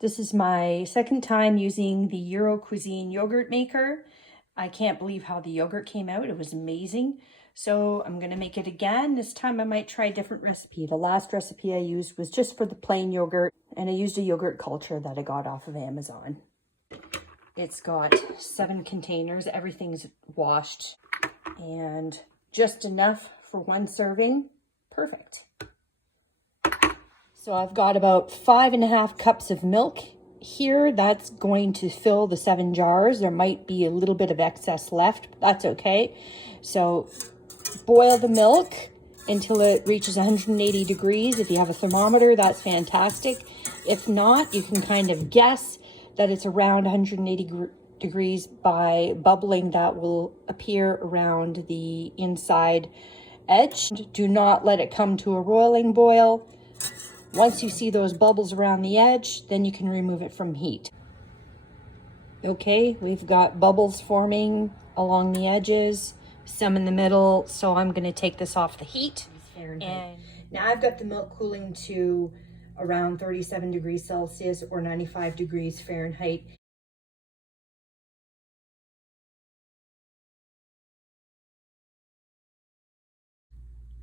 This is my second time using the Cuisine yogurt maker. I can't believe how the yogurt came out. It was amazing. So I'm going to make it again. This time I might try a different recipe. The last recipe I used was just for the plain yogurt, and I used a yogurt culture that I got off of Amazon. It's got 7 containers. Everything's washed and just enough for 1 serving. Perfect. So I've got about 5.5 cups of milk here. That's going to fill the 7 jars. There might be a little bit of excess left, but that's okay. So boil the milk until it reaches 180 degrees. If you have a thermometer, that's fantastic. If not, you can kind of guess that it's around 180 degrees by bubbling that will appear around the inside edge. Do not let it come to a roiling boil. Once you see those bubbles around the edge, then you can remove it from heat. Okay, we've got bubbles forming along the edges, some in the middle, so I'm going to take this off the heat. And now I've got the milk cooling to around 37 degrees Celsius or 95 degrees Fahrenheit.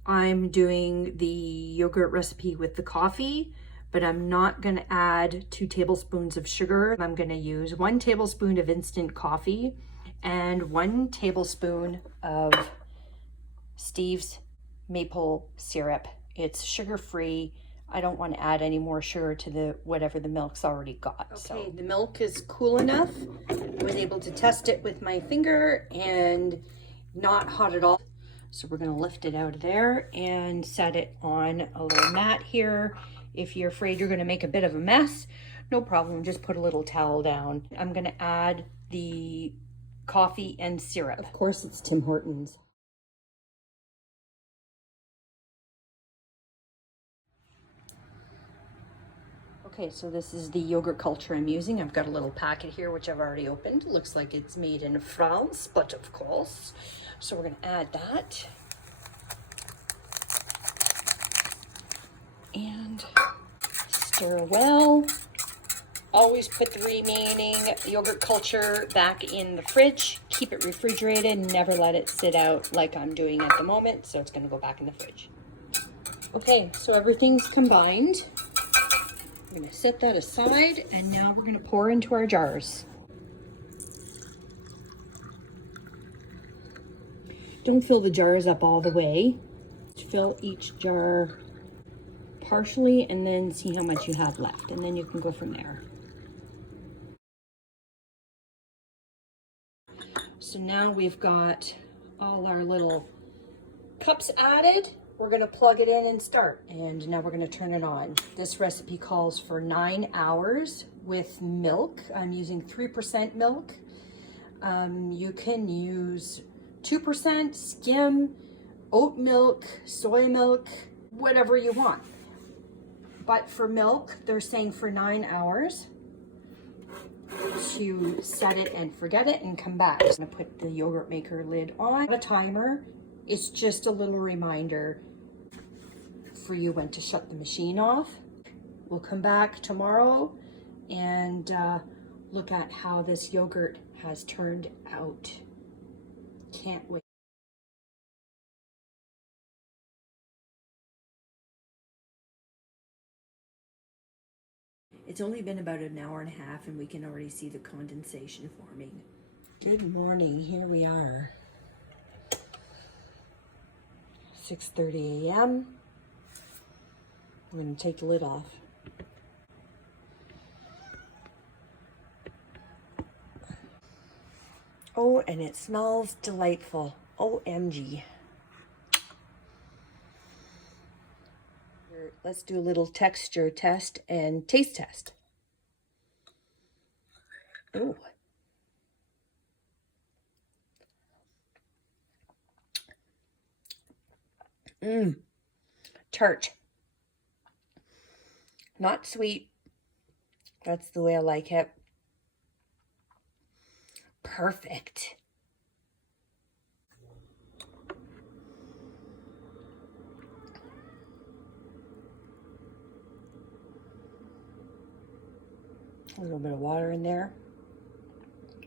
I'm doing the yogurt recipe with the coffee, but I'm not going to add 2 tablespoons of sugar. I'm going to use 1 tablespoon of instant coffee and 1 tablespoon of Steve's maple syrup. It's sugar-free. I don't want to add any more sugar to whatever the milk's already got. Okay, so the milk is cool enough. I was able to test it with my finger and not hot at all. So we're going to lift it out of there and set it on a little mat here. If you're afraid you're going to make a bit of a mess, no problem. Just put a little towel down. I'm going to add the coffee and syrup. Of course, it's Tim Hortons. Okay, so this is the yogurt culture I'm using. I've got a little packet here, which I've already opened. It looks like it's made in France, but of course. So we're going to add that. And stir well. Always put the remaining yogurt culture back in the fridge. Keep it refrigerated. Never let it sit out like I'm doing at the moment. So it's going to go back in the fridge. Okay, so everything's combined. I'm going to set that aside, and now we're going to pour into our jars. Don't fill the jars up all the way. Fill each jar partially and then see how much you have left, and then you can go from there. So now we've got all our little cups added. We're going to plug it in and start, and now we're going to turn it on. This recipe calls for 9 hours with milk. I'm using 3% milk. You can use 2%, skim, oat milk, soy milk, whatever you want. But for milk, they're saying for 9 hours to set it and forget it and come back. I'm going to put the yogurt maker lid on. A timer. It's just a little reminder for you when to shut the machine off. We'll come back tomorrow and look at how this yogurt has turned out. Can't wait. It's only been about an hour and a half and we can already see the condensation forming. Good morning, here we are. 6:30 a.m. I'm going to take the lid off. Oh, and it smells delightful. OMG. Let's do a little texture test and taste test. Oh. Tart. Not sweet. That's the way I like it. Perfect. A little bit of water in there.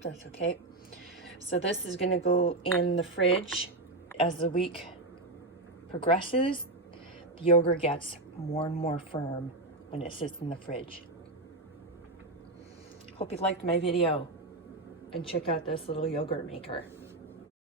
That's okay. So this is going to go in the fridge. As the week progresses, the yogurt gets more and more firm when it sits in the fridge. Hope you liked my video, and check out this little yogurt maker.